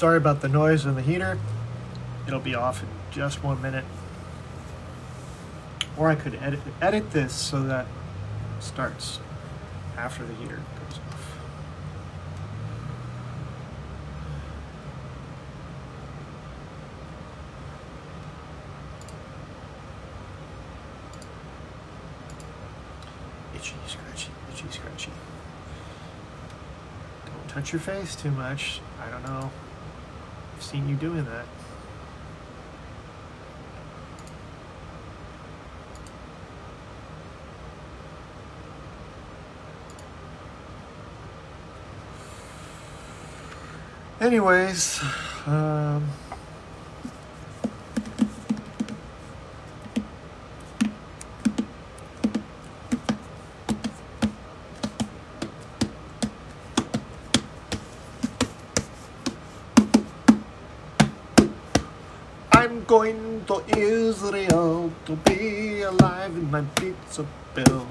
Sorry about the noise in the heater. It'll be off in just 1 minute. Or I could edit this so that it starts after the heater goes off. Itchy, scratchy, itchy, scratchy. Don't touch your face too much. I don't know. I've seen you doing that. Anyways, I'm going to Israel to be alive in my pizza bill.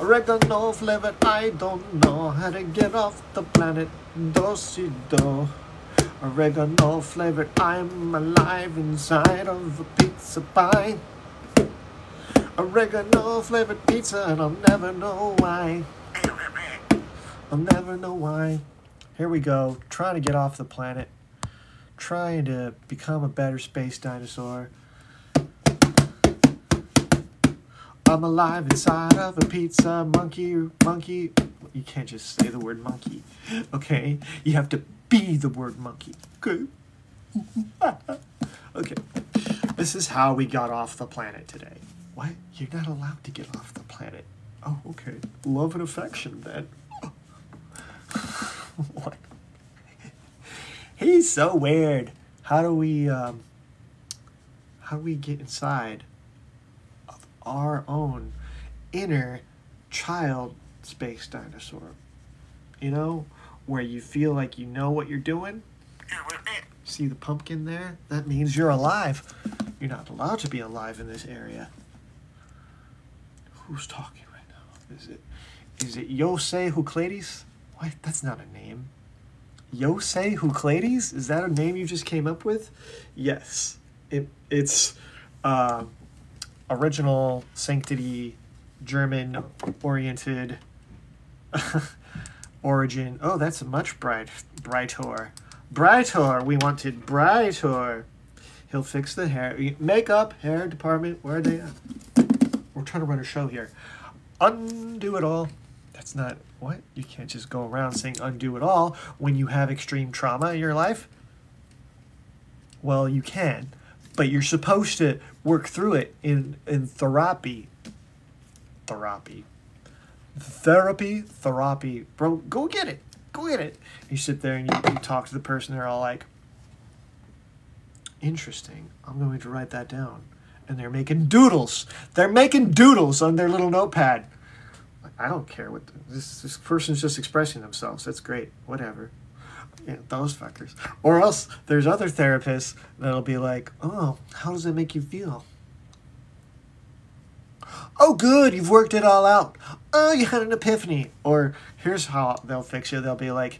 Oregano flavored, I don't know how to get off the planet. Do-si-do. Oregano flavored, I'm alive inside of a pizza pie. Oregano flavored pizza, and I'll never know why. I'll never know why. Here we go, trying to get off the planet. Trying to become a better space dinosaur. I'm alive inside of a pizza monkey. You can't just say the word monkey, okay? You have to be the word monkey, okay? Okay, this is how we got off the planet today. What? You're not allowed to get off the planet. Oh, okay. Love and affection, then. What? He's so weird. How do we get inside of our own inner child space dinosaur? You know, where you feel like you know what you're doing? See the pumpkin there? That means you're alive. You're not allowed to be alive in this area. Who's talking right now? Is it Yosei Huclades? What? That's not a name. Yosei Huclades? Is that a name you just came up with? Yes. It's original sanctity, German-oriented origin. Oh, that's a much brighter. Brighter. We wanted brighter. He'll fix the hair. Makeup, hair department. Where are they at? We're trying to run a show here. Undo it all. That's not... What? You can't just go around saying undo it all when you have extreme trauma in your life? Well, you can. But you're supposed to work through it in therapy. Therapy. Bro, go get it. Go get it. You sit there and you talk to the person. They're all like, interesting. I'm going to write that down. And they're making doodles. They're making doodles on their little notepad. I don't care what this person's just expressing themselves. That's great. Whatever. Yeah, those fuckers. Or else there's other therapists that'll be like, oh, how does it make you feel? Oh, good, you've worked it all out. Oh, you had an epiphany. Or here's how they'll fix you. They'll be like,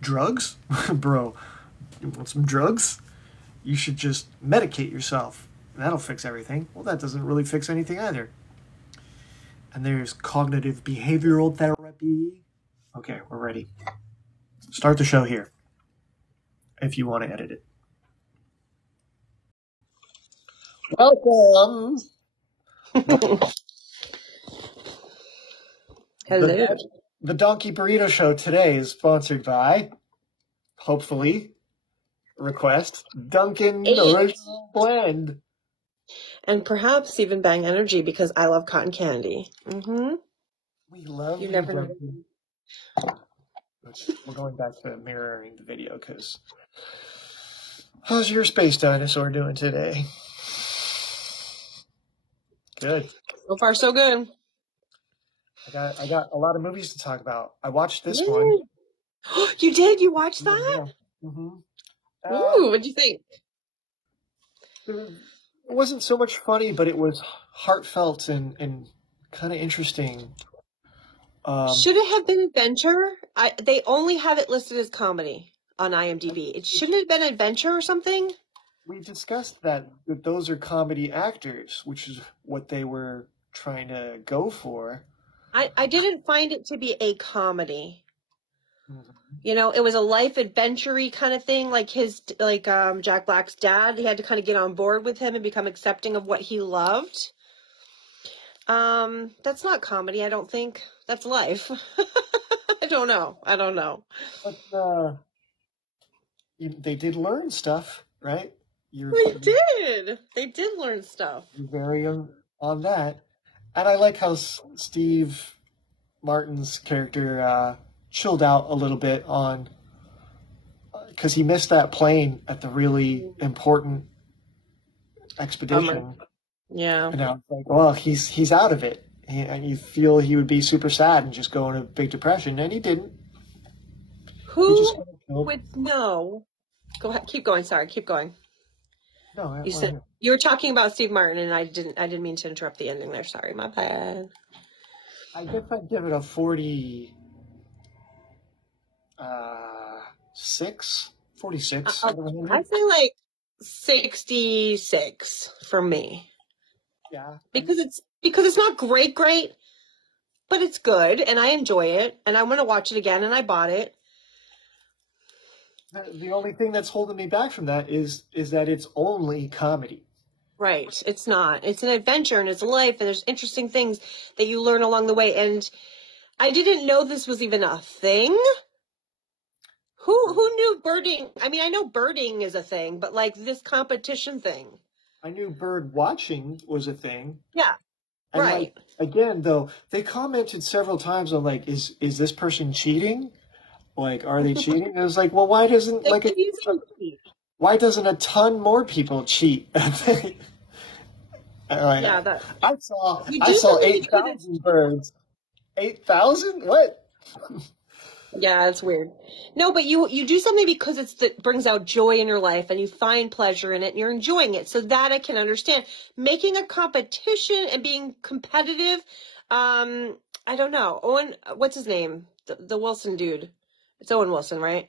drugs? Bro, you want some drugs? You should just medicate yourself. That'll fix everything. Well, that doesn't really fix anything either. And there's cognitive behavioral therapy. Okay, we're ready. Start the show here, if you want to edit it. Welcome. Hello. The Donkey Burrito Show today is sponsored by, hopefully, request, Dunkin' Original Blend. And perhaps even Bang Energy, because I love cotton candy. Mm-hmm. We love you. Never know. We're going back to mirroring the video, because how's your space dinosaur doing today? Good. So far, so good. I got a lot of movies to talk about. I watched this one. You did? You watched that? Yeah. Mm-hmm. Ooh, what'd you think? It wasn't so much funny, but it was heartfelt and kind of interesting. Should it have been adventure? They only have it listed as comedy. on IMDb. It shouldn't have been adventure or something. We discussed that those are comedy actors, which is what they were trying to go for. I didn't find it to be a comedy. Mm-hmm. You know, it was a life adventure-y kind of thing, like Jack Black's dad. He had to kind of get on board with him and become accepting of what he loved. That's not comedy, I don't think. That's life. I don't know. But they did learn stuff, right? They did learn stuff. You're very young on that. And I like how Steve Martin's character chilled out a little bit on, because he missed that plane at the really important expedition. Yeah. And now it's like, well, he's out of it. And you feel he would be super sad and just go in a big depression, and he didn't. Who would know? Go ahead, keep going. Sorry, keep going. No, you said you were talking about Steve Martin, and I didn't mean to interrupt the ending there. Sorry, my bad. I guess I'd give it a 46. 46. I'd say like 66 for me. Yeah. Because it's not great, but it's good, and I enjoy it, and I want to watch it again, and I bought it. The only thing that's holding me back from that is that it's only comedy. Right. It's not. It's an adventure, and it's life, and there's interesting things that you learn along the way. And I didn't know this was even a thing. Who knew birding? I mean, I know birding is a thing, but like this competition thing. I knew bird watching was a thing. Yeah. And right. Again, though, they commented several times on like, is this person cheating? Like, are they cheating? I was like, well, why doesn't why doesn't a ton more people cheat? I saw 8,000 birds. 8,000? What? Yeah, it's weird. No, but you do something because it brings out joy in your life, and you find pleasure in it, and you're enjoying it. So that I can understand. Making a competition and being competitive, I don't know. Owen, what's his name? The Wilson dude. It's Owen Wilson, right?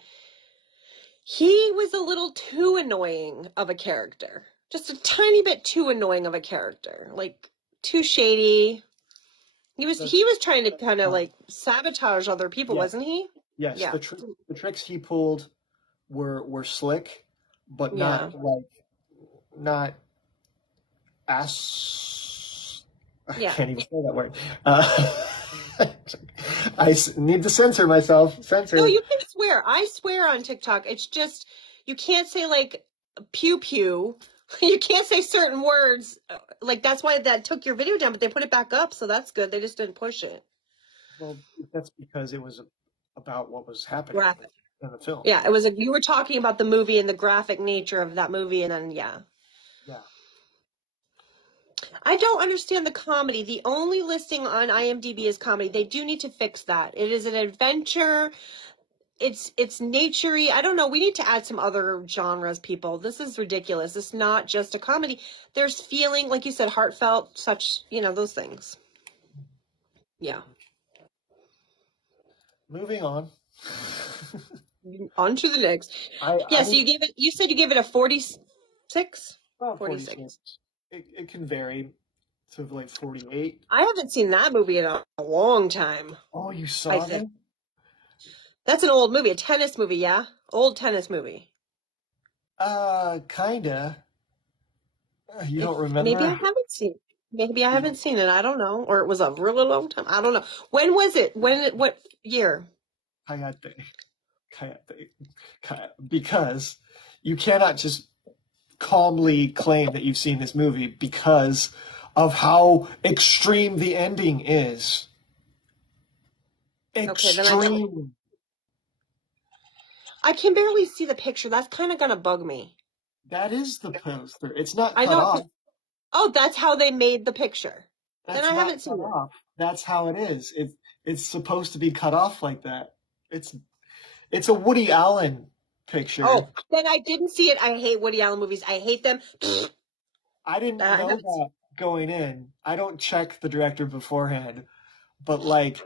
He was a little too annoying of a character. Just a tiny bit too annoying of a character. Like, too shady. He was trying to kind of like sabotage other people, wasn't he? Yes. Yeah. The tricks he pulled were slick, but not ass. I can't even say that word. I need to censor myself. No, you can swear. I swear on TikTok. It's just, you can't say like pew pew. You can't say certain words. Like, that's why that took your video down, but they put it back up, so that's good. They just didn't push it. Well, that's because it was about what was happening in the film. Yeah, it was you were talking about the movie and the graphic nature of that movie, and then, yeah. I don't understand the comedy. The only listing on IMDb is comedy. They do need to fix that. It is an adventure. It's nature-y. I don't know. We need to add some other genres, people. This is ridiculous. It's not just a comedy. There's feeling, like you said, heartfelt, such, those things. Yeah. Moving on. On to the next. So you said you gave it a 46? About 46. It can vary to like 48. I haven't seen that movie in a long time. Oh, you saw it? That's an old movie, a tennis movie, yeah? Old tennis movie. Kinda. You don't remember? Maybe I haven't seen it. I don't know. Or it was a really long time. I don't know. When was it? What year? Kayate. Because you cannot just calmly claim that you've seen this movie because of how extreme the ending is. Extreme. Okay, I can barely see the picture. That's kind of gonna bug me. That is the poster. It's not cut off. Oh, that's how they made the picture. Then I haven't seen it. That's how it is. It's supposed to be cut off like that. It's a Woody Allen picture. Oh, then I didn't see it. I hate Woody Allen movies. I hate them. I didn't know that going in. I don't check the director beforehand, but like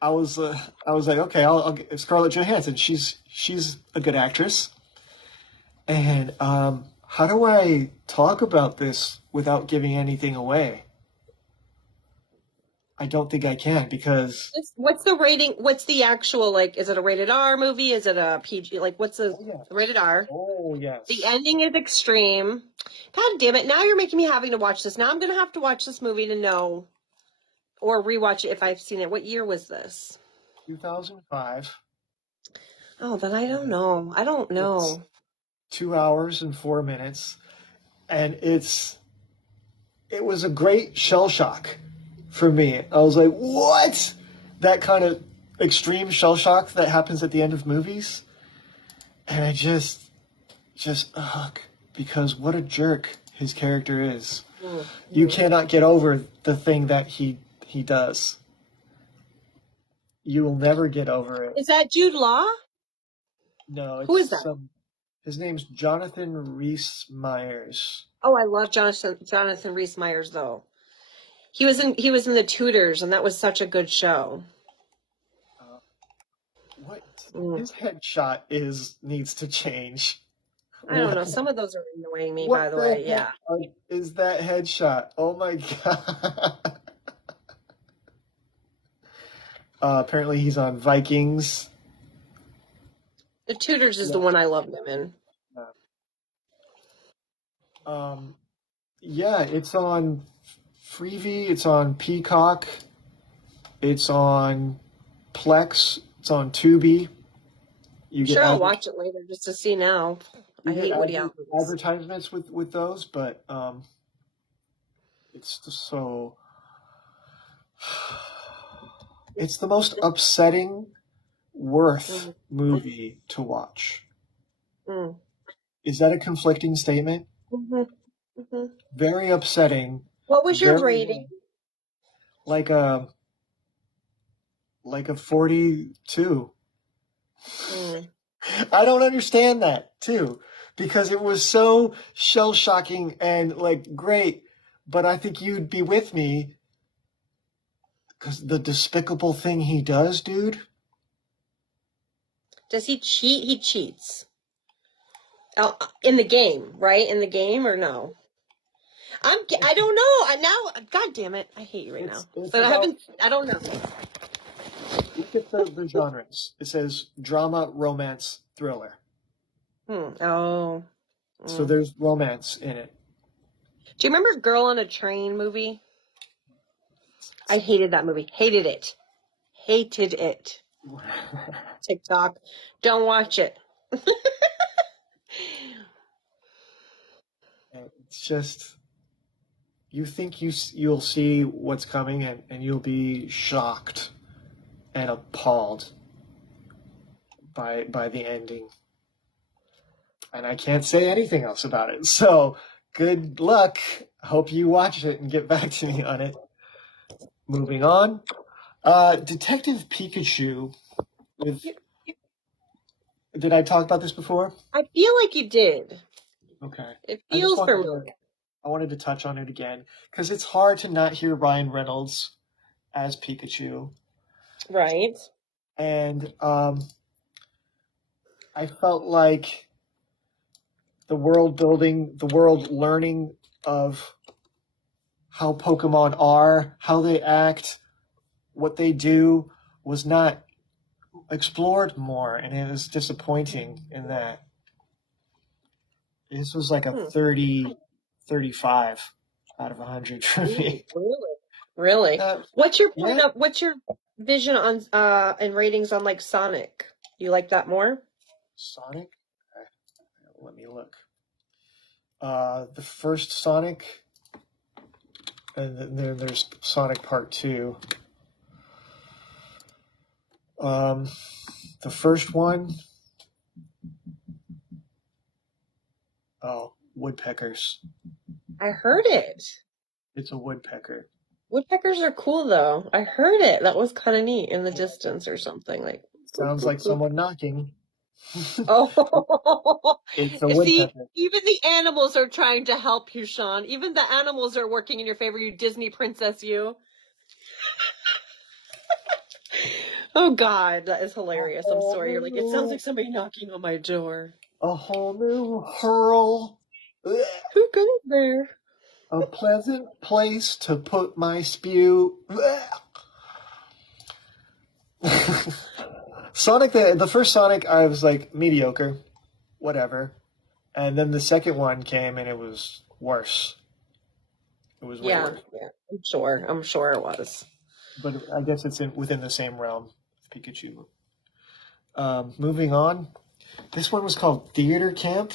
I was like, okay, I'll get Scarlett Johansson. She's a good actress. And how do I talk about this without giving anything away? I don't think I can because What's the rating? What's the actual, like, is it a rated R movie? Is it a PG? Like, what's the yeah. rated R? Oh The yes. ending is extreme. God damn it. Now you're making me having to watch this. Now I'm going to have to watch this movie to know or rewatch it if I've seen it. What year was this? 2005. Oh, then I don't know. I don't It's know. 2 hours and 4 minutes, and it was a great shell shock for me. I was like, what? That kind of extreme shell shock that happens at the end of movies, and I just ugh, because what a jerk his character is. You cannot get over the thing that he does. You will never get over it. Is that Jude Law? No, Who is it's that? his name's Jonathan Rhys Meyers. Oh, I love Jonathan Rhys Meyers though. He was in The Tudors, and that was such a good show. What Mm. his headshot needs to change. I don't know. What, Some of those are annoying me, what by the the way. Yeah. heck is that headshot? Oh my god. Apparently he's on Vikings. The Tudors is the Yeah. one I love him in. Yeah, it's on Freevee, it's on Peacock, it's on Plex, it's on Tubi. You get Sure, I'll watch it later just to see now. I hate Woody Allen. advertisements with those, but it's just so. It's the most upsetting, worth movie to watch. Mm. Is that a conflicting statement? Mm-hmm. Mm-hmm. Very upsetting. What was your Very rating? like a 42. Mm. I don't understand that too, because it was so shell shocking and like great, but I think you'd be with me because the despicable thing he does, dude. Does he cheat? He cheats. In the game, right? In the game or no? I don't know. God damn it. I hate you right now. It's But I don't know. Look at the genres. It says drama, romance, thriller. Oh. So there's romance in it. Do you remember Girl on a Train movie? I hated that movie. Hated it. Hated it. TikTok. Don't watch it. It's just, you think you'll see what's coming and you'll be shocked and appalled by the ending. And I can't say anything else about it. So good luck. Hope you watch it and get back to me on it. Moving on. Detective Pikachu with... Did I talk about this before? I feel like you did. Okay. It feels familiar. I wanted to touch on it again because it's hard to not hear Ryan Reynolds as Pikachu. Right. And I felt like the world building, the world learning of how Pokemon are, how they act, what they do was not explored more, and it was disappointing in that. This was like a 30, 35 out of 100 for me. Really? What's your point yeah. what's your vision on and ratings on like Sonic? You like that more? Sonic? Okay. Let me look. The first Sonic, and then there's Sonic Part 2. The first one, woodpeckers. I heard it. It's a woodpecker. Woodpeckers are cool though. I heard it. That was kind of neat in the distance or something. Like Sounds like someone knocking. Oh, It's a you see, woodpecker. even the animals are trying to help you, Sean. Even the animals are working in your favor, you Disney princess, you. Oh God, that is hilarious. I'm whole sorry. You're like, it sounds new, like somebody knocking on my door. a whole new hurl. Ugh. Who goes there? A pleasant place to put my spew. Sonic, the first Sonic, I was like, mediocre, whatever. And then the second one came and it was worse. It was way Yeah, worse. yeah. I'm sure it was. But I guess it's within the same realm of Pikachu. Moving on. This one was called Theater Camp.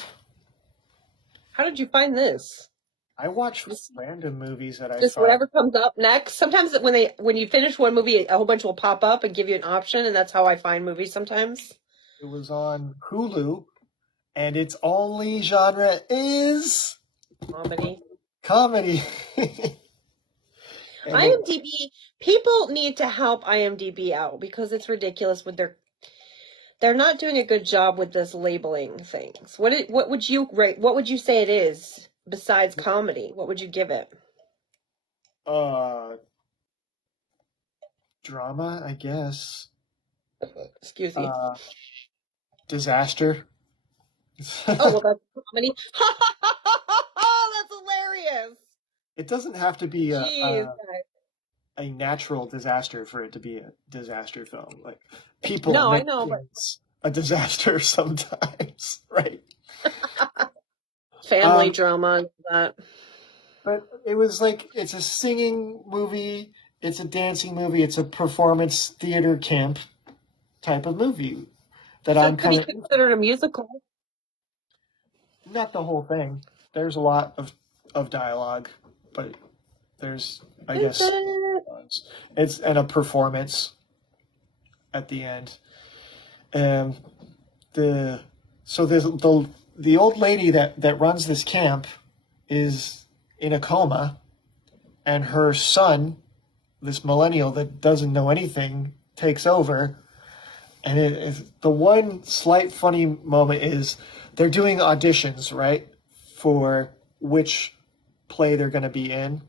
How did you find this? I watch random movies that I Just find. whatever comes up next. Sometimes when you finish one movie, a whole bunch will pop up and give you an option, and that's how I find movies sometimes. It was on Hulu, and its only genre is comedy. And IMDb, people need to help IMDb out because it's ridiculous with they're not doing a good job with this labeling things. What would you rate? What would you say it is besides comedy? What would you give it? Drama, I guess. Excuse me. Disaster. Oh, well, that's comedy. That's hilarious. It doesn't have to be Jeez, a natural disaster for it to be a disaster film. Like people no, I make know, but things a disaster sometimes, right? family drama and that. But it was like it's a singing movie, it's a dancing movie, it's a performance theater camp type of movie that So I'm it could be kind of considered a musical. not the whole thing. There's a lot of dialogue, but there's I guess it's and a performance at the end. And the old lady that runs this camp is in a coma, and her son, this millennial that doesn't know anything, takes over. And the one slight funny moment is they're doing auditions, right, for which play they're going to be in.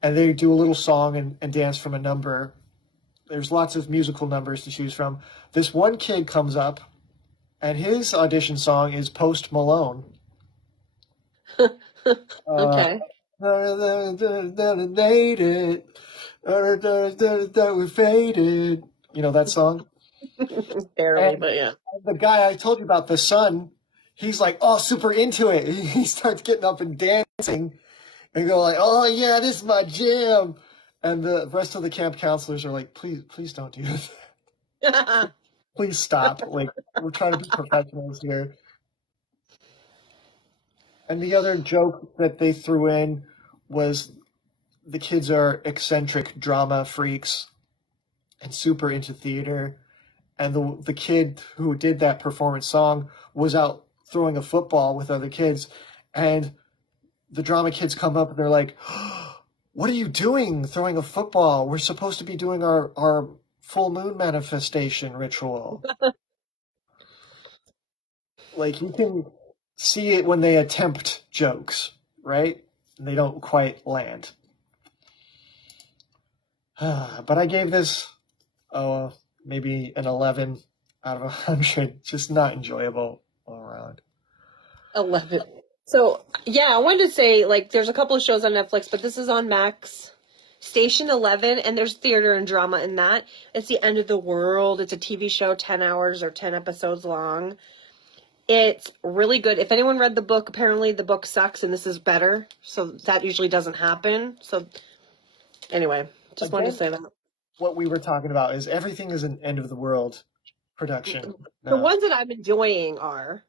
And they do a little song and dance from a number. There's lots of musical numbers to choose from. This one kid comes up, and his audition song is Post Malone. Okay. That we faded. You know that song? Barely, And but yeah. the guy I told you about, the son, he's like, oh, super into it. He starts getting up and dancing and go like, oh yeah, this is my jam. And the rest of the camp counselors are like, please don't do this. Please stop. Like, we're trying to be professionals here. And the other joke that they threw in was the kids are eccentric drama freaks and super into theater. And the kid who did that performance song was out throwing a football with other kids. And the drama kids come up and they're like, what are you doing throwing a football? We're supposed to be doing our full moon manifestation ritual. Like, you can see it when they attempt jokes, right? And they don't quite land. But I gave this, maybe an 11 out of 100. Just not enjoyable all around. 11. So, yeah, I wanted to say, like, there's a couple of shows on Netflix, but this is on Max. Station 11, and there's theater and drama in that. It's the end of the world. It's a TV show, 10 hours or 10 episodes long. It's really good. If anyone read the book, apparently the book sucks and this is better. So that usually doesn't happen. So anyway, just wanted to say that. What we were talking about is everything is an end of the world production. The ones that I'm enjoying are...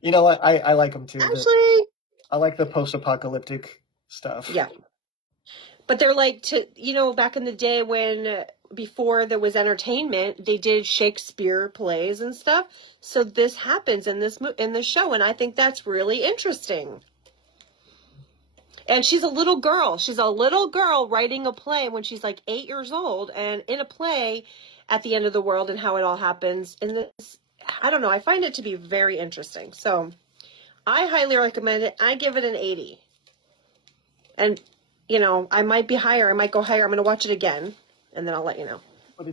You know what? I like them too. Actually... I like the post-apocalyptic stuff. Yeah. But they're like, back in the day before there was entertainment, they did Shakespeare plays and stuff. So this happens in this show, and I think that's really interesting. And she's a little girl. She's a little girl writing a play when she's like 8 years old, and in a play at the end of the world and how it all happens. And this, I don't know, I find it to be very interesting. So I highly recommend it. I give it an 80. And, I might be higher. I might go higher. I'm going to watch it again, and then I'll let you know. But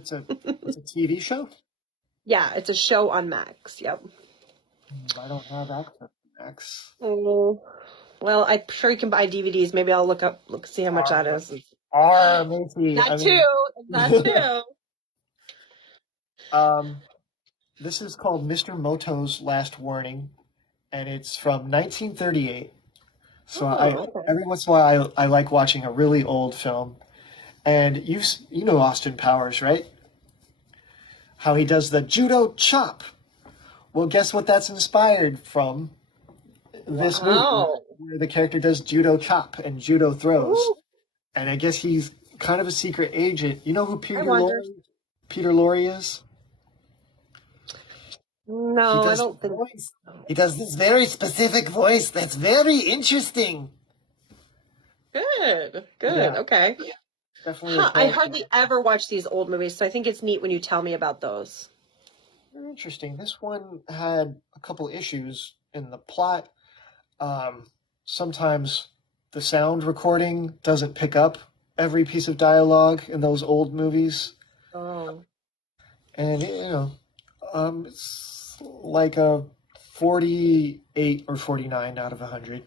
it's a TV show? Yeah, it's a show on Max. Yep. I don't have access to Max. Oh, well, I'm sure you can buy DVDs. Maybe I'll see how much that is. Macy. That too. This is called Mr. Moto's Last Warning, and it's from 1938. So okay. every once in a while I like watching a really old film. And you know Austin Powers, right? How he does the judo chop. Well, guess what that's inspired from? This movie, where the character does judo chop and judo throws. Ooh. And I guess he's kind of a secret agent. You know who Peter Lorre is? No, I don't think so. He does this very specific voice that's very interesting. Good. Yeah. Okay. Yeah. Definitely. I hardly ever watch these old movies, so I think it's neat when you tell me about those. Very interesting. This one had a couple issues in the plot. Sometimes the sound recording doesn't pick up every piece of dialogue in those old movies. Oh. And, it's like a 48 or 49 out of 100.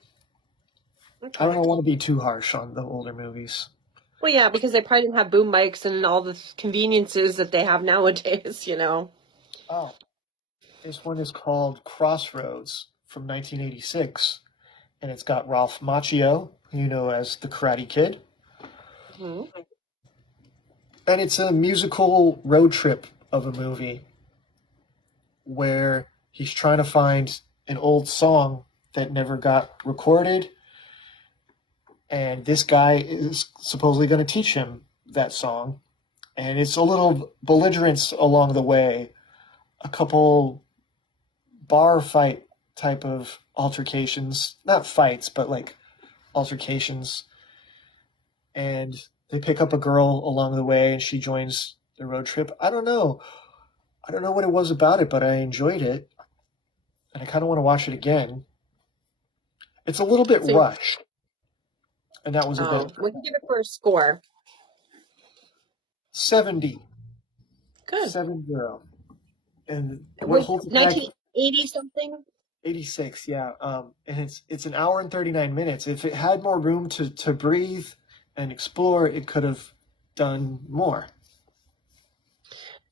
Okay. I don't want to be too harsh on the older movies. Well, yeah, because they probably didn't have boom mics and all the conveniences that they have nowadays, Oh. This one is called Crossroads from 1986. And it's got Ralph Macchio, who you know as the Karate Kid. Mm-hmm. And it's a musical road trip of a movie where he's trying to find an old song that never got recorded. And this guy is supposedly going to teach him that song. And it's a little belligerence along the way. A couple bar fight type of altercations. Not fights, but like altercations. And they pick up a girl along the way and she joins the road trip. I don't know what it was about it, but I enjoyed it. And I kind of want to watch it again. It's a little bit rushed. And that was about... What did you give it for a score? 70. Good. 70. And what holds it 1980 something? 86, yeah. And it's an hour and 39 minutes. If it had more room to breathe and explore, it could have done more.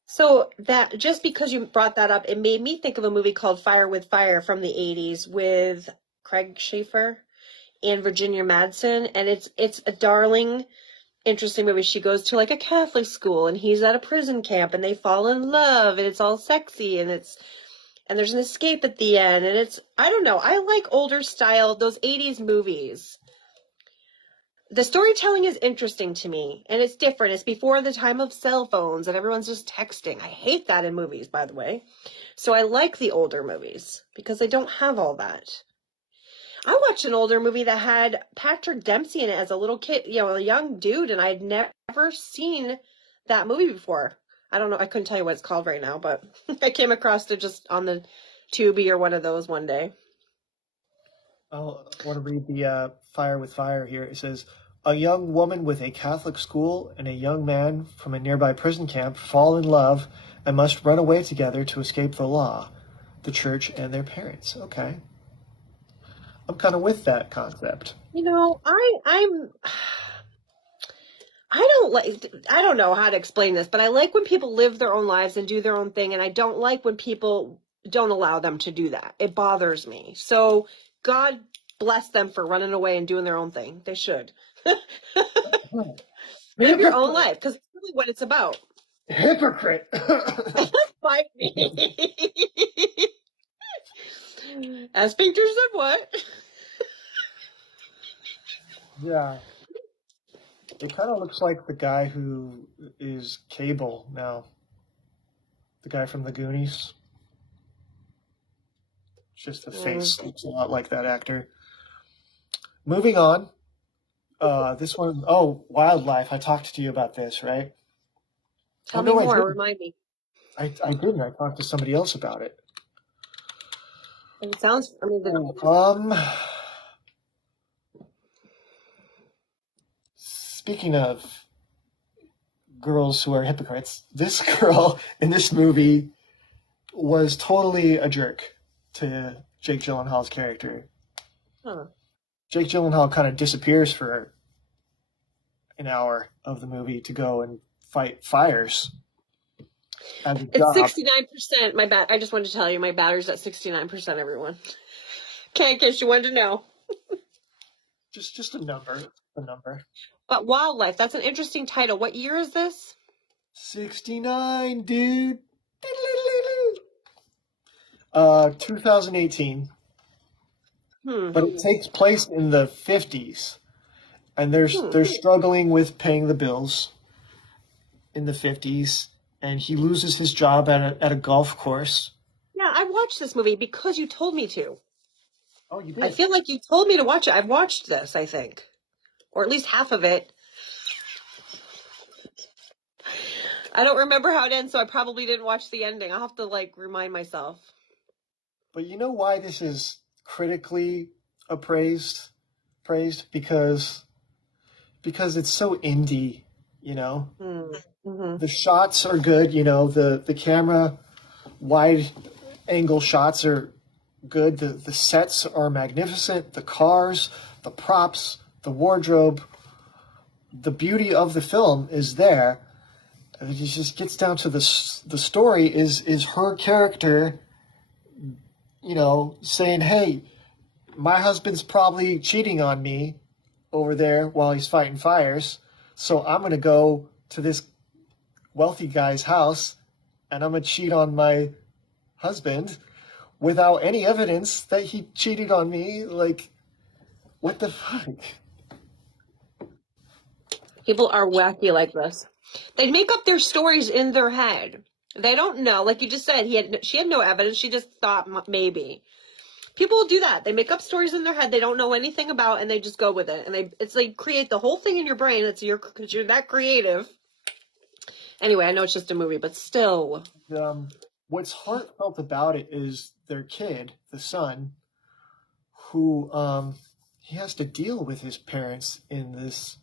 So that just because you brought that up, it made me think of a movie called Fire with Fire from the 80s with Craig Schaefer and Virginia Madsen, and it's a darling, interesting movie. She goes to like a Catholic school and he's at a prison camp and they fall in love and it's all sexy and there's an escape at the end and I don't know. I like older style, those 80s movies. The storytelling is interesting to me and it's different. It's before the time of cell phones and everyone's just texting. I hate that in movies, by the way. So I like the older movies because they don't have all that. I watched an older movie that had Patrick Dempsey in it as a little kid, a young dude, and I'd never seen that movie before. I don't know. I couldn't tell you what it's called right now, but I came across it just on the Tubi or one of those one day. I want to read the Fire with Fire here. It says, a young woman with a Catholic school and a young man from a nearby prison camp fall in love and must run away together to escape the law, the church, and their parents. Okay. I'm kind of with that concept. I don't know how to explain this, but I like when people live their own lives and do their own thing, and I don't like when people don't allow them to do that. It bothers me. So God bless them for running away and doing their own thing. They should. Live your own life, because that's really what it's about. Hypocrite. Fight me. As pictures of what? Yeah. It kind of looks like the guy who is Cable now. The guy from the Goonies. Just the face looks a lot like that actor. Moving on. This one, Wildlife. I talked to you about this, right? Tell me more. Remind me. I didn't. I talked to somebody else about it. It sounds. Speaking of girls who are hypocrites. This girl in this movie was totally a jerk to Jake Gyllenhaal's character. Huh. Jake Gyllenhaal kind of disappears for an hour of the movie to go and fight fires. It's 69%. My I just wanted to tell you my battery's at 69%, everyone. Okay, in case you wanted to know. Just a number. A number. But Wildlife, that's an interesting title. What year is this? 69, dude. 2018. But it takes place in the 50s. And they're struggling with paying the bills in the 50s. And he loses his job at a golf course. Yeah, I watched this movie because you told me to. Oh, you did? I feel like you told me to watch it. I've watched this, I think. Or at least half of it. I don't remember how it ends, so I probably didn't watch the ending. I'll have to, remind myself. But you know why this is critically praised? Because it's so indie, you know? Mm-hmm. The shots are good, you know, the camera wide angle shots are good. The sets are magnificent. The cars, the props, the wardrobe, the beauty of the film is there. And it just gets down to the story is her character, you know, saying, hey, my husband's probably cheating on me over there while he's fighting fires. So I'm going to go to this wealthy guy's house and I'm going to cheat on my husband without any evidence that he cheated on me. Like, what the fuck? People are wacky like this. They make up their stories in their head. They don't know. Like you just said, she had no evidence. She just thought maybe. People will do that. They make up stories in their head they don't know anything about, and they just go with it. And it's like create the whole thing in your brain. Because you're that creative. Anyway, I know it's just a movie, but still. What's heartfelt about it is their kid, the son, who he has to deal with his parents in this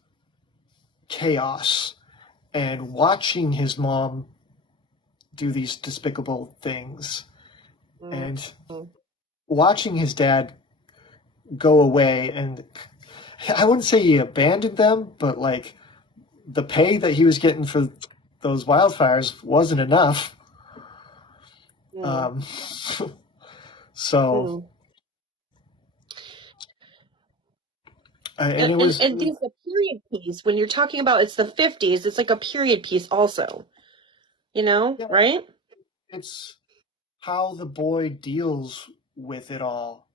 chaos, and watching his mom do these despicable things, and watching his dad go away. And I wouldn't say he abandoned them, but like the pay that he was getting for those wildfires wasn't enough. So and it was, and it's a period piece. When you're talking about it's the 50s, it's like a period piece also. You know, yeah. Right? It's how the boy deals with it all.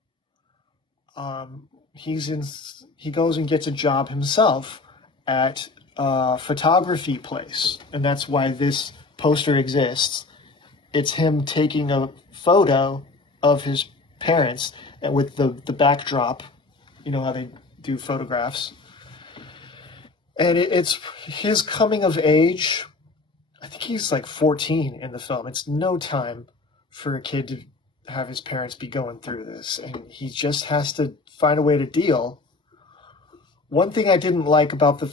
He goes and gets a job himself at a photography place, and that's why this poster exists. It's him taking a photo of his parents and with the backdrop, you know how they do photographs. And it's his coming of age. I think he's like 14 in the film. It's no time for a kid to have his parents be going through this. And he just has to find a way to deal. Another thing I didn't like about the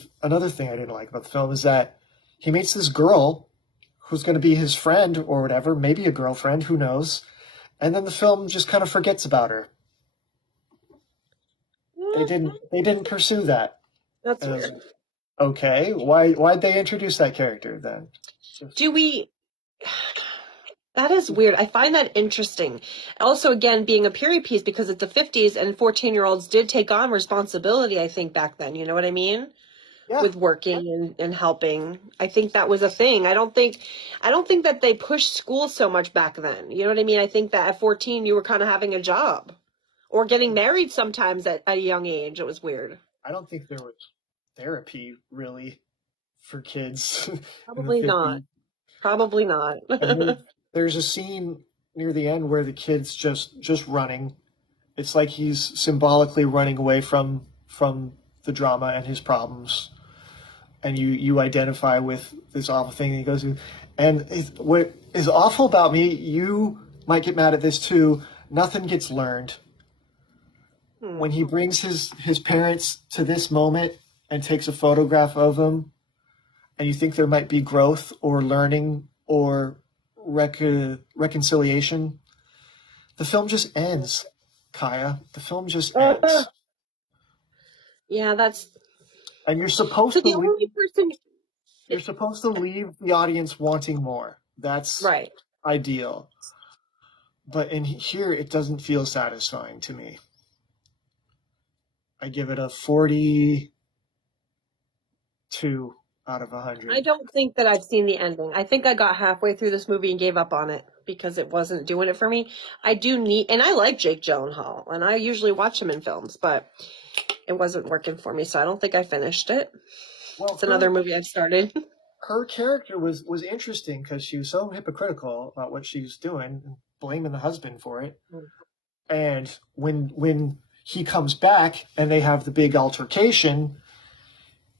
film is that he meets this girl who's going to be his friend or whatever, maybe a girlfriend, who knows. And then the film just kind of forgets about her. They didn't pursue that. That's weird. Okay, why'd they introduce that character then? That is weird. I find that interesting. Also, again, being a period piece because it's the 50s and 14-year-olds did take on responsibility, I think, back then. You know what I mean? Yeah. With working and helping. I think that was a thing. I don't think that they pushed school so much back then. You know what I mean? I think that at 14 you were kind of having a job or getting married sometimes at a young age. It was weird. I don't think there was therapy really for kids. Probably not. Probably not. There's a scene near the end where the kid's just running. It's like he's symbolically running away from the drama and his problems. And you identify with this awful thing that he goes through. And what is awful about me, you might get mad at this too, nothing gets learned. When he brings his parents to this moment and takes a photograph of them, and you think there might be growth or learning or reconciliation, the film just ends, Kaya. The film just ends. Yeah, that's... And you're supposed So to the only person... You're supposed to leave the audience wanting more. That's Right. ideal. But in here, it doesn't feel satisfying to me. I give it a 42 out of 100. I don't think that I've seen the ending. I think I got halfway through this movie and gave up on it because it wasn't doing it for me. I do need, and I like Jake Gyllenhaal, and I usually watch him in films, but it wasn't working for me, so I don't think I finished it. Well, it's another movie I've started. Her character was interesting because she was so hypocritical about what she was doing, and blaming the husband for it. And when he comes back and they have the big altercation,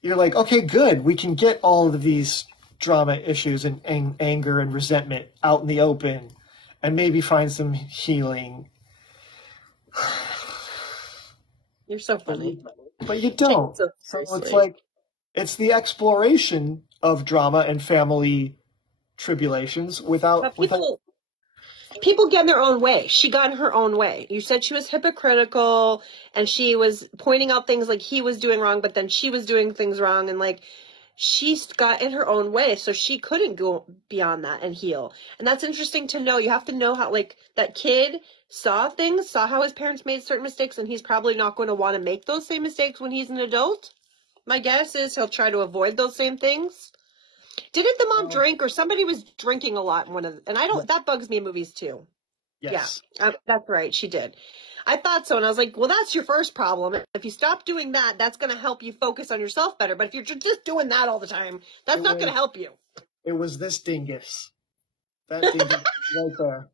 you're like, okay, good. We can get all of these drama issues and anger and resentment out in the open and maybe find some healing. You're so funny. But you don't. So it's like, it's the exploration of drama and family tribulations without... People get in their own way. She got in her own way. You said she was hypocritical and she was pointing out things like he was doing wrong, but then she was doing things wrong, and like she got in her own way, so she couldn't go beyond that and heal. And that's interesting to know. You have to know how, like, that kid saw how his parents made certain mistakes, and he's probably not going to want to make those same mistakes when he's an adult. My guess is he'll try to avoid those same things. Didn't the mom drink, or somebody was drinking a lot in one of the, and I don't, that bugs me in movies too. Yes. Yeah, that's right. She did. I thought so. And I was like, well, that's your first problem. If you stop doing that, that's going to help you focus on yourself better. But if you're just doing that all the time, that's not going to help you. It was this dingus. That dingus right there.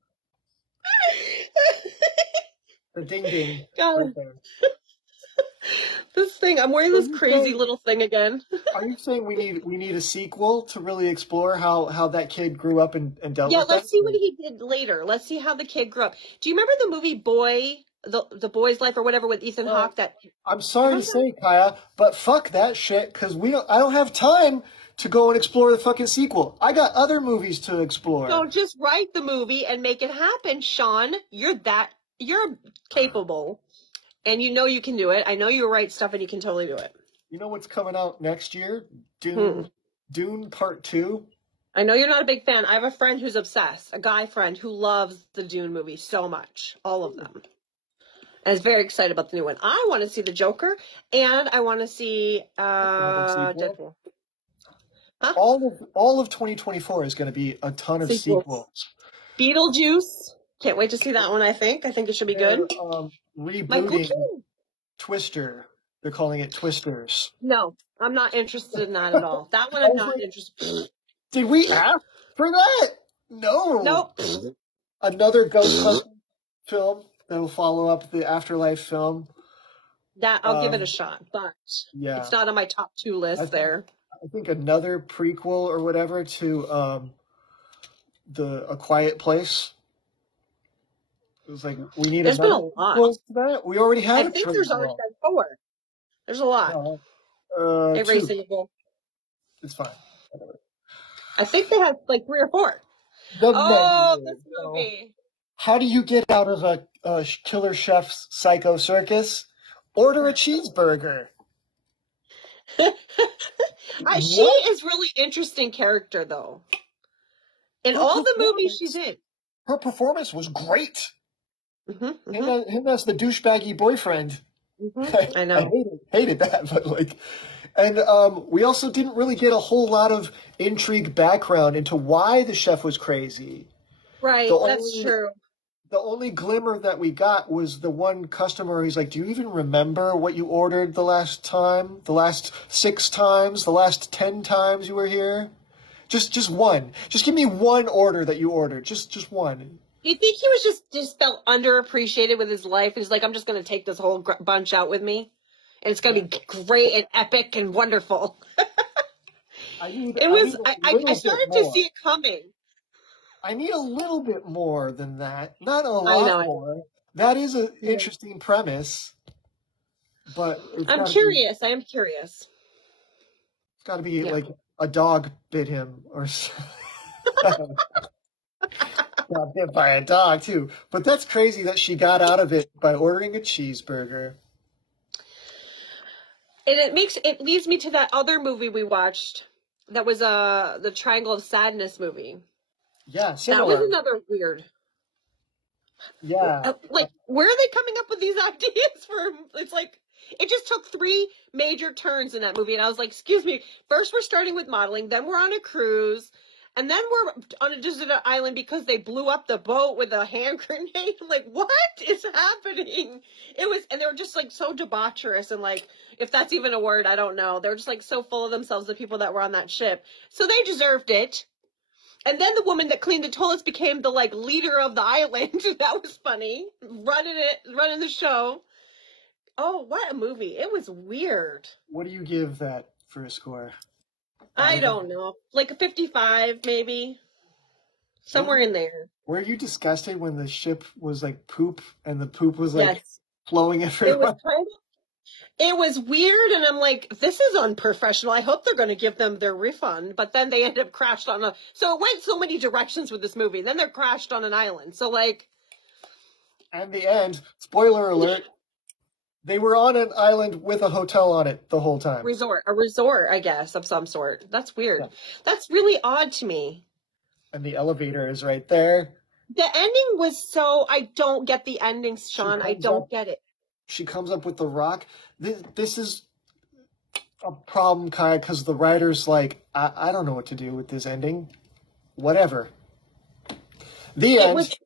The ding-ding right there. This thing, I'm wearing this crazy little thing again. Are you saying we need a sequel to really explore how that kid grew up and dealt with that? Yeah, let's see what he did later. Let's see how the kid grew up. Do you remember the movie Boy, the Boy's Life or whatever with Ethan Hawke? I'm sorry to say, Kaya, but fuck that shit, because I don't have time to go and explore the fucking sequel. I got other movies to explore. So just write the movie and make it happen, Sean. You're capable. And you know you can do it. I know you write stuff and you can totally do it. You know what's coming out next year? Dune Part 2. I know you're not a big fan. I have a friend who's obsessed. A guy friend who loves the Dune movie so much. All of them. And is very excited about the new one. I want to see the Joker. And I want to see Deadpool. Huh? All of 2024 is going to be a ton of sequels. Beetlejuice. Can't wait to see that one, I think. I think it should be good. Rebooting Twister. They're calling it Twisters. No, I'm not interested in that at all. That one I'm not interested in. Did we ask for that? No. Nope. Another Ghostbusters film that will follow up the Afterlife film. That I'll give it a shot, but it's not on my top 2 list there. I think another prequel or whatever to A Quiet Place. It was like, we need There's been a lot. That. We already had I think there's already been 4. There's a lot. Erasable. It's fine. I think they had like 3 or 4. This movie. How do you get out of a killer chef's psycho circus? Order a cheeseburger. She is really interesting character, though. In all the movies she's in. Her performance was great. Him as the douchebaggy boyfriend. I know. I hated that, but like, and we also didn't really get a whole lot of intrigue background into why the chef was crazy. Right, that's true. The only glimmer that we got was the one customer. He's like, "Do you even remember what you ordered the last time? The last 6 times? The last 10 times you were here? Just one. Just give me one order that you ordered. Just one." Do you think he was just felt underappreciated with his life? And he's like, I'm just going to take this whole bunch out with me. And it's going to be great and epic and wonderful. I started to see it coming. I need a little bit more than that. Not a lot more. That is an interesting premise. But I'm curious. I am curious. It's got to be like a dog bit him got bit by a dog too. But that's crazy that she got out of it by ordering a cheeseburger. And it leads me to that other movie we watched that was the Triangle of Sadness movie. Yeah, That similar. was another weird. Yeah. Like, where are they coming up with these ideas for? It's like, it just took 3 major turns in that movie. And I was like, excuse me, first we're starting with modeling, then we're on a cruise, and then we're on a deserted island because they blew up the boat with a hand grenade. I'm like, what is happening? And they were just like so debaucherous and like, if that's even a word, I don't know. They were just like so full of themselves, the people that were on that ship. So they deserved it. And then the woman that cleaned the toilets became the like leader of the island. That was funny. Running the show. Oh, what a movie. It was weird. What do you give that for a score? I don't know. Like a 55, maybe. Somewhere in there. Were you disgusted when the ship was like poop and the poop was like Yes. flowing everywhere? It was weird, and I'm like, this is unprofessional. I hope they're going to give them their refund. But then they ended up crashed on so it went so many directions with this movie. Then they're crashed on an island. So like. And the end, spoiler alert, they were on an island with a hotel on it the whole time. A resort, I guess, of some sort. That's weird. Yeah. That's really odd to me. And the elevator is right there. The ending was I don't get the ending, Sean. I don't get it. She comes up with the rock. This is a problem, Kai, because the writer's like, I don't know what to do with this ending. Whatever. The end.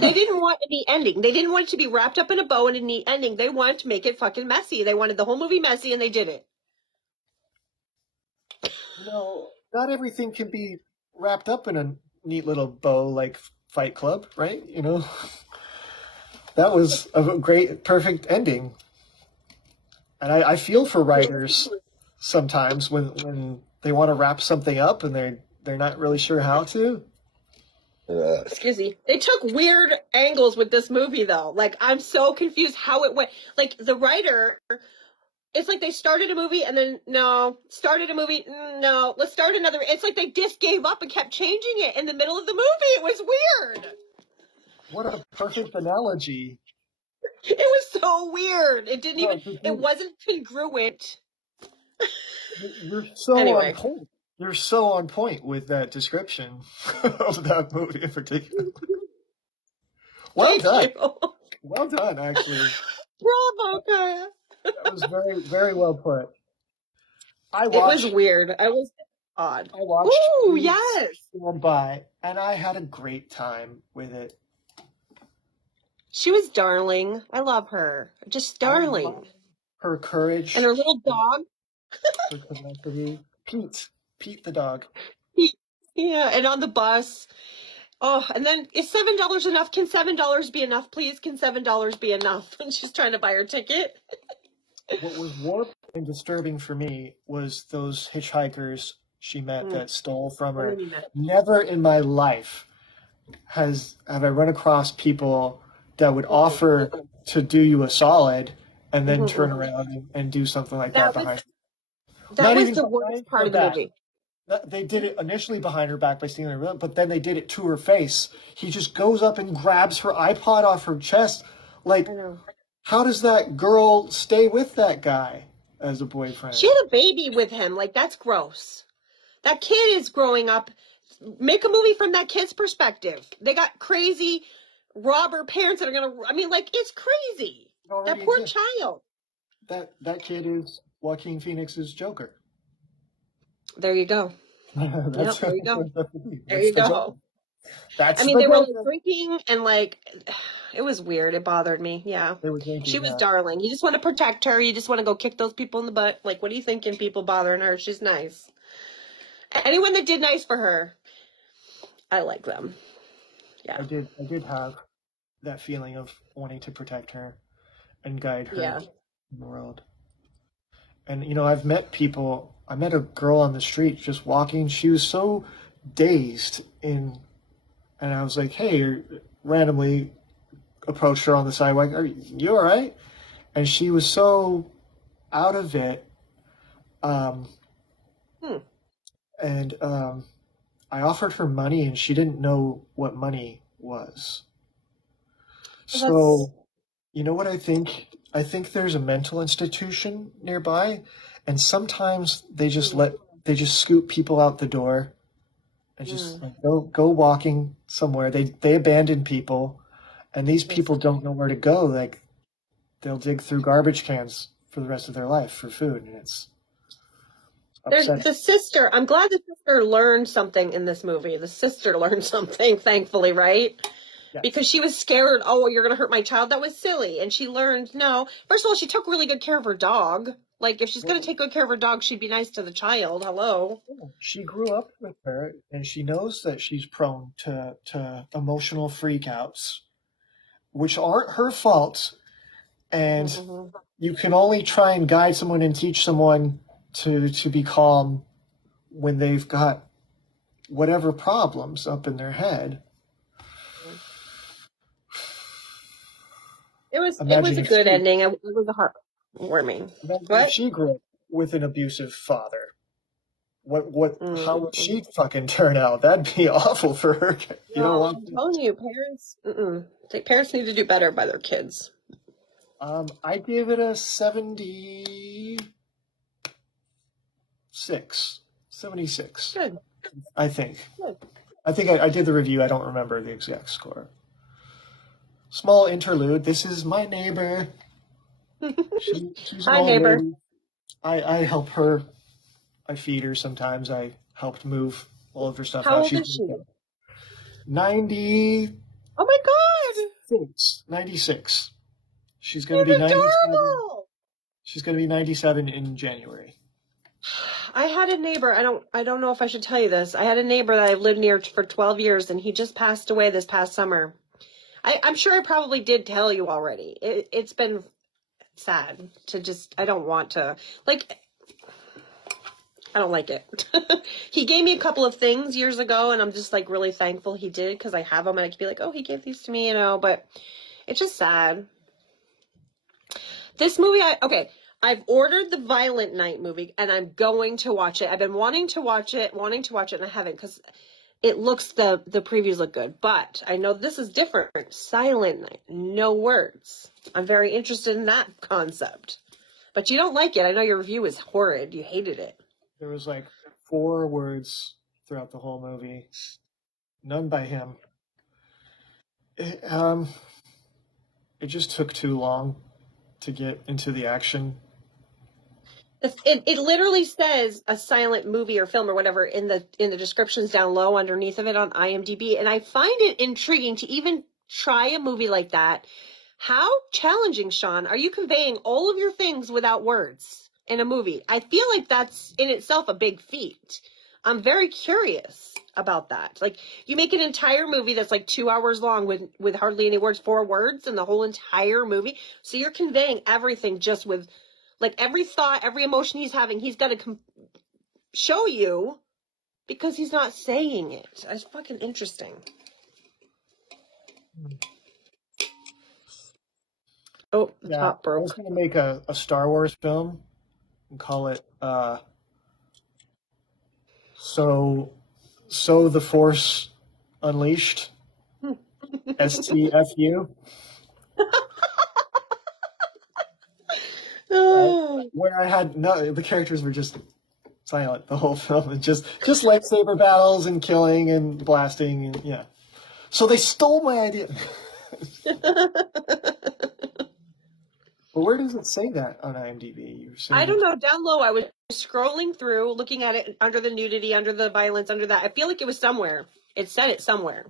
They didn't want a neat ending. They didn't want it to be wrapped up in a bow and a neat ending. They wanted to make it fucking messy. They wanted the whole movie messy, and they did it. Not everything can be wrapped up in a neat little bow like Fight Club, right? That was a great, perfect ending. And I feel for writers sometimes when they want to wrap something up and they're not really sure how to. Excuse me. They took weird angles with this movie, though. Like, I'm so confused how it went. Like, the writer, it's like they started a movie and then, no. Started a movie, no. Let's start another. It's like they just gave up and kept changing it in the middle of the movie. It was weird. What a perfect analogy. It was so weird. It didn't even, it wasn't congruent. You're so on point. You're so on point with that description of that movie in particular. Well done. Well done, actually. Bravo, Kaya. That was very, very well put. It was weird. I was odd. I watched. Ooh, yes. Gone by, and I had a great time with it. She was darling. I love her. Just darling. Her courage. And her little dog. Her tenacity. Pete the dog. Pete. Yeah, and on the bus. Oh, and then is $7 enough? Can $7 be enough, please? Can $7 be enough? And she's trying to buy her ticket. What was warped and disturbing for me was those hitchhikers she met that stole from her. Never in my life have I run across people that would offer to do you a solid and then turn around and do something like that behind her. That was the worst part of the movie. They did it initially behind her back by stealing her, but then they did it to her face. He just goes up and grabs her iPod off her chest. Like, how does that girl stay with that guy as a boyfriend? She had a baby with him. Like, that's gross. That kid is growing up. Make a movie from that kid's perspective. They got crazy robber parents that are going to... I mean, like, it's crazy. That poor child. That kid is Joaquin Phoenix's Joker. There you go. There you go. There you go. That's they were drinking and like, it was weird. It bothered me. Yeah. She was darling. You just want to protect her. You just want to go kick those people in the butt. Like, what are you thinking? People bothering her. She's nice. Anyone that did nice for her, I like them. Yeah. I did have that feeling of wanting to protect her and guide her in the world. And, I've met people. I met a girl on the street just walking. She was so dazed and I was like, hey, randomly approached her on the sidewalk. Are you all right? And she was so out of it. and I offered her money, and she didn't know what money was. Well, that's So, you know what I think? I think there's a mental institution nearby, and sometimes they just scoop people out the door and just mm, like go walking somewhere. They abandon people, and these yes. people don't know where to go. Like they'll dig through garbage cans for the rest of their life for food, and it's There's upsetting. the sister. I'm glad the sister learned something in this movie. The sister learned something, thankfully, right? Yes. Because she was scared, oh, you're going to hurt my child. That was silly. And she learned, no. First of all, she took really good care of her dog. Like, if she's going to Well, take good care of her dog, she'd be nice to the child. Hello. yeah, she grew up with her, and she knows that she's prone to emotional freakouts, which aren't her fault. And Mm-hmm. you can only try and guide someone and teach someone to be calm when they've got whatever problems up in their head. It was Imagine a if good she ending. It was a heartwarming. imagine if What? she grew up with an abusive father. How would Mm. she fucking turn out? That'd be awful for her. You don't No, want I'm to. telling you, parents, parents need to do better by their kids. I give it a 76. 76, Good, I think. good. I think I did the review. I don't remember the exact score. Small interlude. This is my neighbor. She's an Hi, old neighbor. lady. I help her. I feed her sometimes. I helped move all of her stuff How out. old She's is she? 96. Oh my God, 96. She's going to be she's 97. adorable. She's going to be 97 in January. I had a neighbor. I don't know if I should tell you this. I had a neighbor that I've lived near for 12 years, and he just passed away this past summer. I'm sure I probably did tell you already. It's been sad to just, I don't want to, like, I don't like it. He gave me a couple of things years ago, and I'm just like really thankful he did because I have them and I could be like, oh, he gave these to me, but it's just sad. This movie, I've ordered the Violent Night movie and I'm going to watch it. I've been wanting to watch it, and I haven't because the previews look good. But I know this is different. Silent Night, no words. I'm very interested in that concept. But you don't like it. I know your review is horrid. You hated it. There was like 4 words throughout the whole movie. None by him. It just took too long to get into the action. It literally says a silent movie or film or whatever in the descriptions down low underneath of it on IMDb, and I find it intriguing to even try a movie like that. How challenging, Sean, are you conveying all of your things without words in a movie? I feel like that's in itself a big feat. I'm very curious about that. Like, you make an entire movie that's like 2 hours long with hardly any words, 4 words in the whole entire movie. So you're conveying everything just with, like, every thought, every emotion he's having, he's got to show you because he's not saying it. It's fucking interesting. Oh, the Yeah, top I was broke. going to make a Star Wars film and call it So the Force Unleashed. STFU. Oh. Where I had the characters were just silent the whole film, and just lightsaber battles and killing and blasting, and yeah. So they stole my idea. But where does it say that on IMDb? You're I saying don't know. Down low, I was scrolling through, looking at it under the nudity, under the violence, under that. I feel like it was somewhere. It said it somewhere.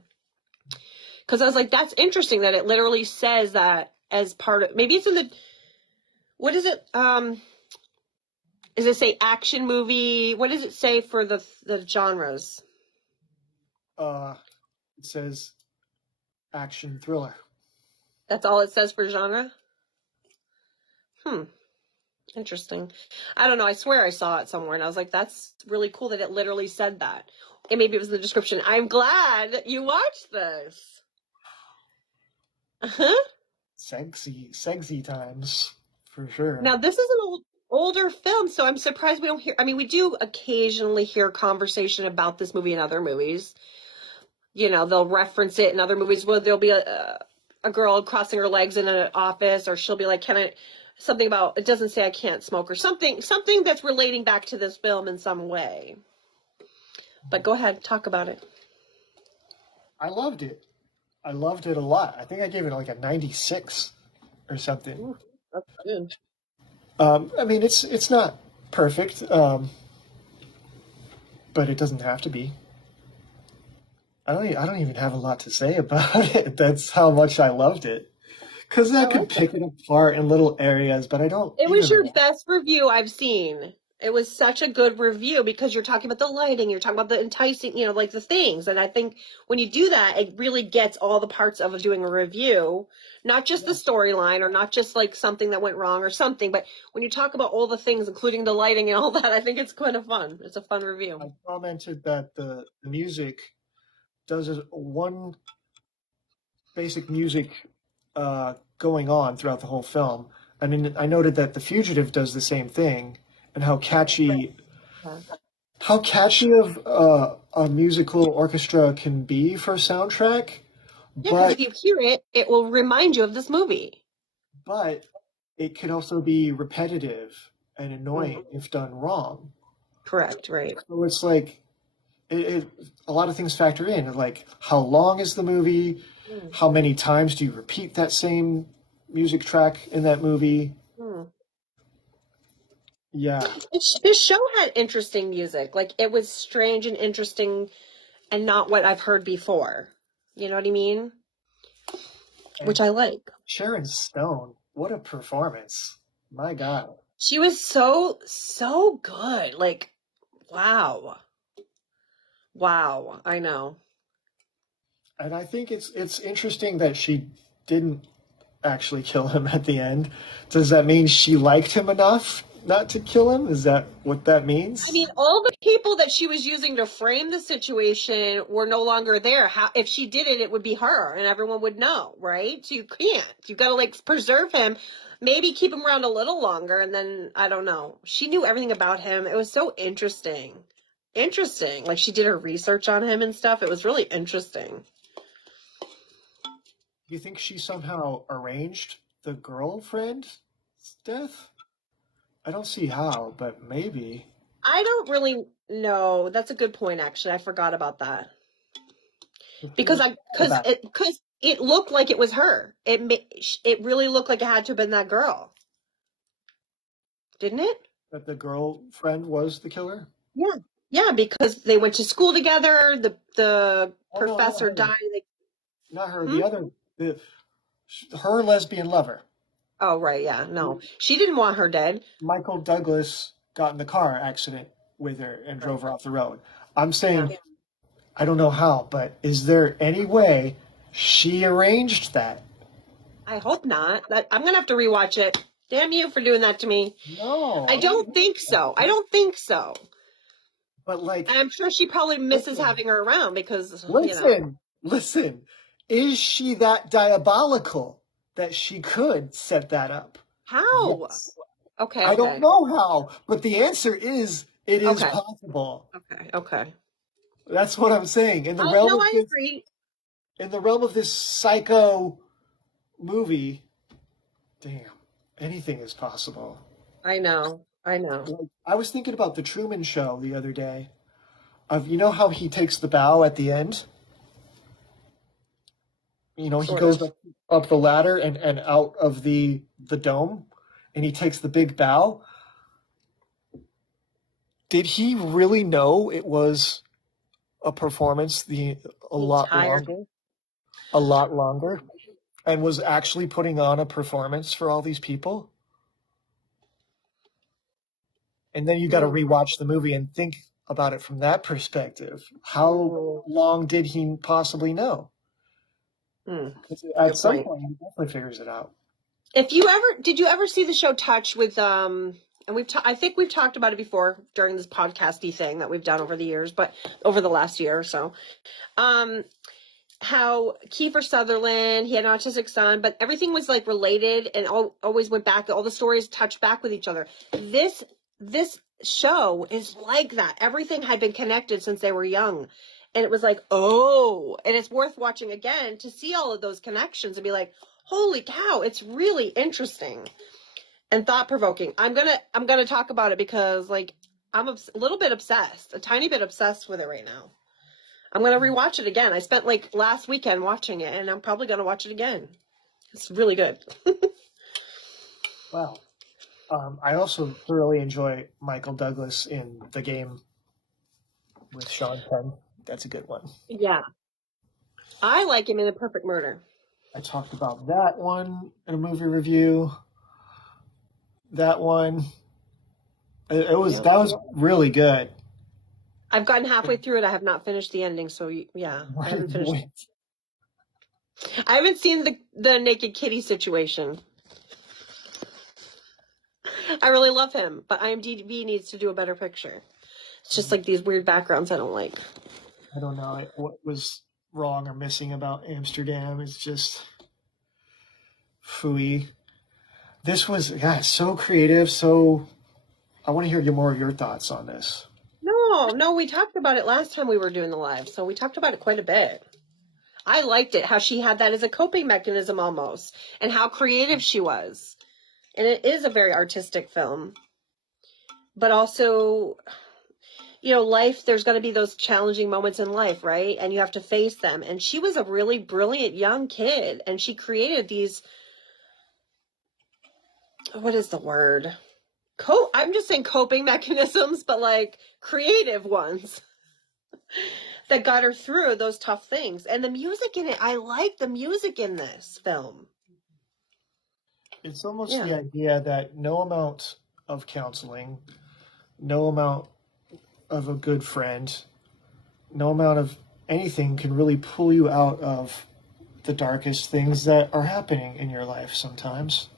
Because I was like, that's interesting that it literally says that as part of, maybe it's in the, what is it? Does it say action movie? What does it say for the genres? it says action thriller. That's all it says for genre? Interesting. I don't know. I swear I saw it somewhere and I was like, that's really cool that it literally said that. And maybe it was the description. I'm glad you watched this. Uh-huh. Sexy times for sure. Now, this is an older film, so I'm surprised we don't hear. I mean, we do occasionally hear conversation about this movie in other movies. You know, they'll reference it in other movies where there'll be a girl crossing her legs in an office, or she'll be like, "Can I?" Something about it doesn't say I can't smoke, or something that's relating back to this film in some way. But go ahead, talk about it. I loved it. I loved it a lot. I think I gave it like a 96 or something. Ooh, that's good. I mean, it's not perfect, but it doesn't have to be. I don't even have a lot to say about it. That's how much I loved it. Because I could pick it apart in little areas, but I don't. It was your best review I've seen. It was such a good review because you're talking about the lighting, you're talking about the enticing, you know, like the things. And I think when you do that, it really gets all the parts of doing a review, not just the storyline or not just like something that went wrong or something, but when you talk about all the things, including the lighting and all that, I think it's kind of fun. It's a fun review. I commented that the music does one basic music going on throughout the whole film. I mean, I noted that The Fugitive does the same thing, and how catchy of a musical orchestra can be for a soundtrack. Yeah, because if you hear it, it will remind you of this movie. But it could also be repetitive and annoying if done wrong. Correct, right. So it's like, a lot of things factor in, like how long is the movie, how many times do you repeat that same music track in that movie. Yeah. This show had interesting music. Like, it was strange and interesting and not what I've heard before. You know what I mean? Which I like. Sharon Stone, what a performance. My God. She was so good. Like, wow. Wow, I know. And I think it's interesting that she didn't actually kill him at the end. Does that mean she liked him enough not to kill him? Is that what that means? I mean, all the people that she was using to frame the situation were no longer there. If she did it, it would be her and everyone would know, right? So you can't. You've got to like preserve him, maybe keep him around a little longer, and then I don't know. She knew everything about him. It was so interesting. Like, she did her research on him and stuff. It was really interesting. Do you think she somehow arranged the girlfriend's death? I don't see how, but maybe. I don't really know. That's a good point, actually. I forgot about that. Because it looked like it was her. It really looked like it had to have been that girl. Didn't it? That the girlfriend was the killer? Yeah. Yeah, because they went to school together. The professor died. Not her. The other, her lesbian lover. Oh, right. Yeah. No, she didn't want her dead. Michael Douglas got in the car accident with her and drove her off the road. I'm saying, I don't know how, but is there any way she arranged that? I hope not. I'm going to have to rewatch it. Damn you for doing that to me. No. I don't think so. But like, I'm sure she probably misses having her around because, Listen, is she that diabolical that she could set that up? How? Yes. Okay. I don't know how, but the answer is it is possible. Okay. That's what I'm saying. In the agree. In the realm of this psycho movie, damn, anything is possible. I know. Like, I was thinking about the Truman Show the other day. You know how he takes the bow at the end? You know, he goes up the ladder and out of the dome, and he takes the big bow. Did he really know it was a performance a lot longer, and was actually putting on a performance for all these people? And then you got to rewatch the movie and think about it from that perspective. How long did he possibly know? At some point, he definitely figures it out. Did you ever see the show Touch with and I think we've talked about it before during this podcasty thing that we've done over the years, but over the last year or so. how Kiefer Sutherland, he had an autistic son, but everything was like related and always went back. All the stories touched back with each other. This show is like that. Everything had been connected since they were young. And it was like, oh, and it's worth watching again to see all of those connections and be like, holy cow, it's really interesting and thought-provoking. I'm gonna talk about it because like I'm a little bit obsessed, a tiny bit obsessed with it right now. I'm going to rewatch it again. I spent like last weekend watching it, and I'm probably going to watch it again. It's really good. Wow. I also thoroughly enjoy Michael Douglas in The Game with Sean Penn. That's a good one. Yeah. I like him in A Perfect Murder. I talked about that one in a movie review. That one. That was really good. I've gotten halfway through it. I have not finished the ending, so yeah, I haven't finished it. I haven't seen the Naked Kitty situation. I really love him, but IMDb needs to do a better picture. It's just like these weird backgrounds I don't like. I don't know what was wrong or missing about Amsterdam. It's just phooey. This was so creative. So I want to hear more of your thoughts on this. No, we talked about it last time we were doing the live, so we talked about it quite a bit. I liked it, how she had that as a coping mechanism almost, and how creative she was. And it is a very artistic film. But also, life, there's going to be those challenging moments in life, right? And you have to face them. And she was a really brilliant young kid, and she created these, what is the word? I'm just saying coping mechanisms, but like creative ones that got her through those tough things. And the music in it, I like the music in this film. It's almost the idea that no amount of counseling, no amount of a good friend, no amount of anything can really pull you out of the darkest things that are happening in your life sometimes.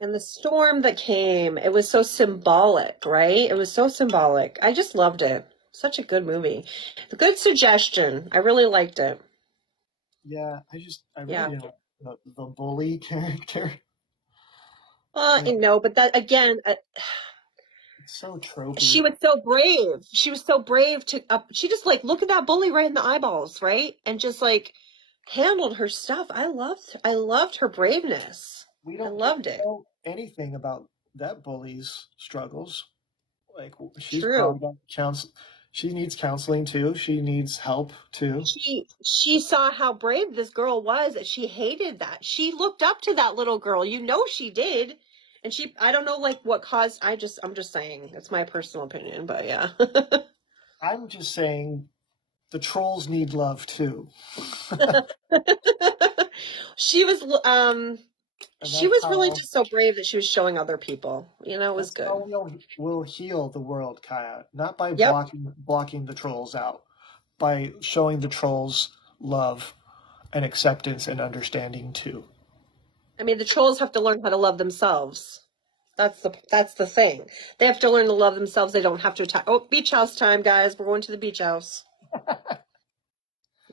And the storm that came, it was so symbolic, right? It was so symbolic. I just loved it. Such a good movie. A good suggestion. I really liked it. Yeah, I really like the bully character. But that, again... it's so tropey. She was so brave. She was so brave to... she just, like, looked at that bully right in the eyeballs, right? And just, like, handled her stuff. I loved her braveness. I loved it. Know anything about that bully's struggles. Like, she's True. She needs counseling too. She needs help too. She saw how brave this girl was. She hated that. She looked up to that little girl. She did. And I don't know like what caused, I'm just saying, it's my personal opinion, but yeah. I'm just saying the trolls need love too. She was really just so brave that she was showing other people. It was good. We'll heal the world, Kaya. Not by blocking the trolls out, by showing the trolls love and acceptance and understanding too. I mean, the trolls have to learn how to love themselves. That's the thing. They have to learn to love themselves. They don't have to attack. Oh, beach house time, guys. We're going to the beach house.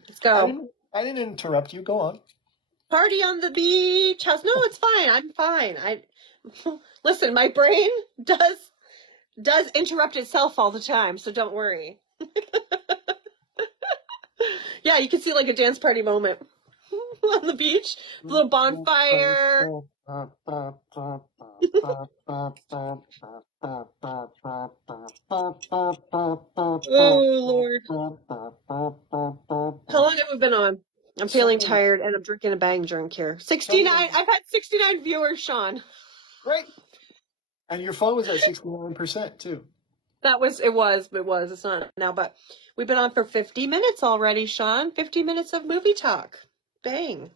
Let's go. I didn't interrupt you. Go on. Party on the beach house. No, it's fine. I'm fine. Listen, my brain does interrupt itself all the time, so don't worry. Yeah, you can see like a dance party moment on the beach. A little bonfire. Oh, Lord. How long have we been on? I'm feeling tired, and I'm drinking a bang drink here. 69. I've had 69 viewers, Sean. Great. And your phone was at 69% too. It was. It's not now, but we've been on for 50 minutes already, Sean. 50 minutes of movie talk. Bang.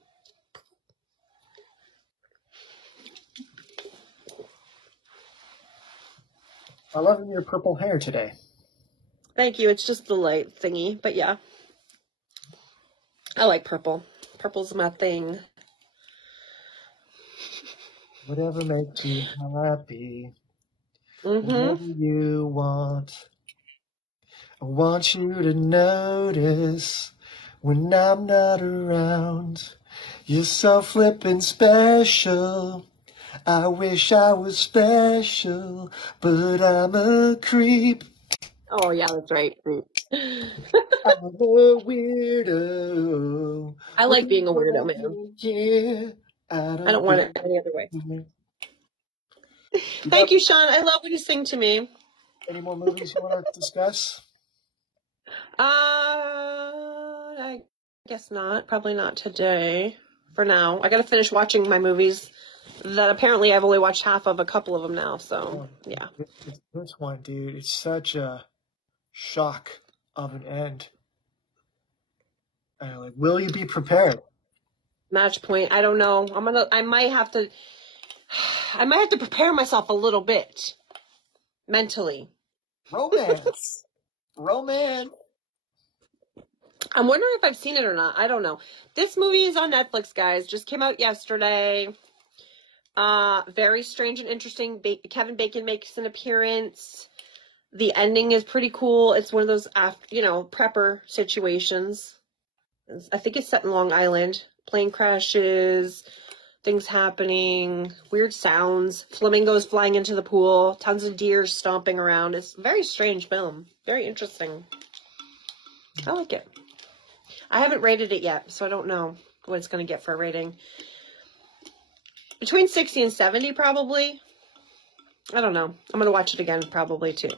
I love your purple hair today. Thank you. It's just the light thingy, but yeah. I like purple. Purple's my thing. Whatever makes you happy. Mm-hmm. Whatever you want. I want you to notice when I'm not around. You're so flippin' special. I wish I was special, but I'm a creep. Oh, yeah, that's right. I'm a weirdo. I like being a weirdo, man. Yeah, I don't want it any other way. Thank you, Sean. I love when you sing to me. Any more movies you want to discuss? I guess not. Probably not today. For now, I got to finish watching my movies that apparently I've only watched half of, a couple of them now. So yeah. This one, dude, it's such a shock of an end. Like, will you be prepared? Match Point. I don't know. I might have to prepare myself a little bit mentally. Romance. I'm wondering if I've seen it or not. I don't know. This movie is on Netflix, guys. Just came out yesterday. Very strange and interesting. Kevin Bacon makes an appearance. The ending is pretty cool. It's one of those, prepper situations. I think it's set in Long Island. Plane crashes, things happening, weird sounds, flamingos flying into the pool, tons of deer stomping around. It's a very strange film. Very interesting. I like it. I haven't rated it yet, so I don't know what it's going to get for a rating. Between 60 and 70, probably. I don't know. I'm going to watch it again, probably, too.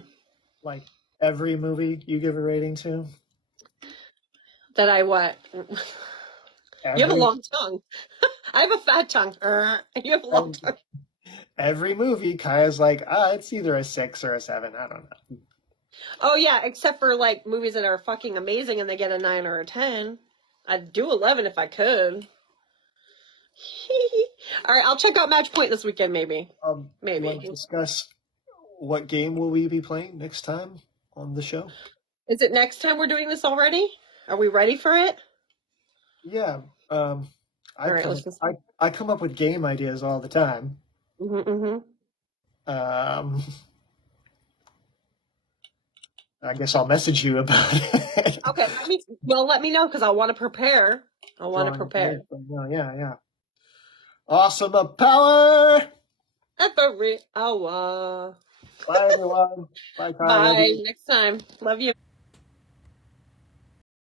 Like every movie you give a rating to? That I what? You have a long tongue. I have a fat tongue. You have a long tongue. Every movie, Kaya's like, it's either a 6 or a 7. I don't know. Oh, yeah, except for, like, movies that are fucking amazing and they get a 9 or a 10. I'd do 11 if I could. All right, I'll check out Match Point this weekend, maybe. Maybe. You want to discuss what game will we be playing next time on the show? Is it next time we're doing this already? Are we ready for it? Yeah. I come up with game ideas all the time. I guess I'll message you about it. Okay. Let me know because I want to prepare. Yeah. Awesome power. Every hour. Bye, everyone. Bye, Kyle. Bye. Next time. Love you.